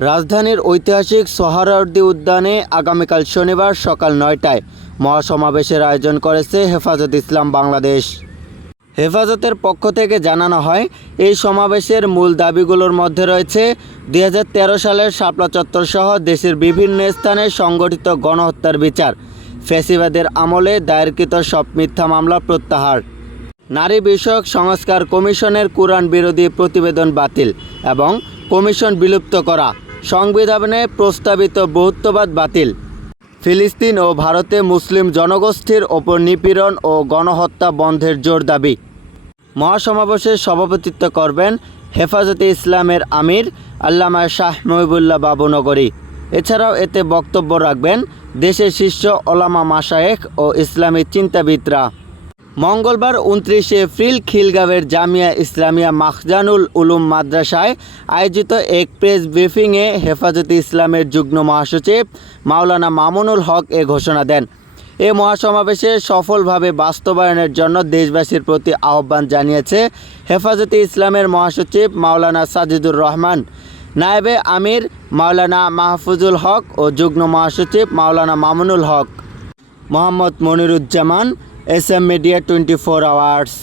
রাজধানীর ঐতিহাসিক সোহরাওয়ার্দী উদ্যানে আগামীকাল শনিবার সকাল নয়টায় মহাসমাবেশের আয়োজন করেছে হেফাজত ইসলাম বাংলাদেশ। হেফাজতের পক্ষ থেকে জানানো হয়, এই সমাবেশের মূল দাবিগুলোর মধ্যে রয়েছে দু হাজার তেরো সালের শাপলা চত্বর সহ দেশের বিভিন্ন স্থানে সংগঠিত গণহত্যার বিচার ফ্যাসিবাদের আমলে দায়েরকৃত সব মিথ্যা মামলা প্রত্যাহার, নারী বিষয়ক সংস্কার কমিশনের কোরআন বিরোধী প্রতিবেদন বাতিল এবং কমিশন বিলুপ্ত করা সংবিধানে প্রস্তাবিত বহুত্ববাদ বাতিল। ফিলিস্তিন ও ভারতে মুসলিম জনগোষ্ঠীর ওপর নিপীড়ন ও গণহত্যা বন্ধের জোর দাবি। মহাসমাবেশে সভাপতিত্ব করবেন হেফাজতে ইসলামের আমির আল্লামা শাহ মহিবুল্লাহ বাবুনগরী। এছাড়াও এতে বক্তব্য রাখবেন দেশের শীর্ষ ওলামা মাশায়েখ ও ইসলামী চিন্তাবিদরা। মঙ্গলবার উনত্রিশে এপ্রিল খিলগাঁওয়ের জামিয়া ইসলামিয়া মাখজানুল উলুম মাদ্রাসায় আয়োজিত এক প্রেস ব্রিফিংয়ে হেফাজতে ইসলামের যুগ্ম মহাসচিব মাওলানা মামুনুল হক এ ঘোষণা দেন। এ মহাসমাবেশে সফলভাবে বাস্তবায়নের জন্য দেশবাসীর প্রতি আহ্বান জানিয়েছে হেফাজতে ইসলামের মহাসচিব মাওলানা সাজিদুর রহমান। নায়েবে আমির, মাওলানা মাহফুজুল হক ও যুগ্ম মহাসচিব মাওলানা Mamunul Haque. Mohammad Moniruzzaman S M media twenty four hours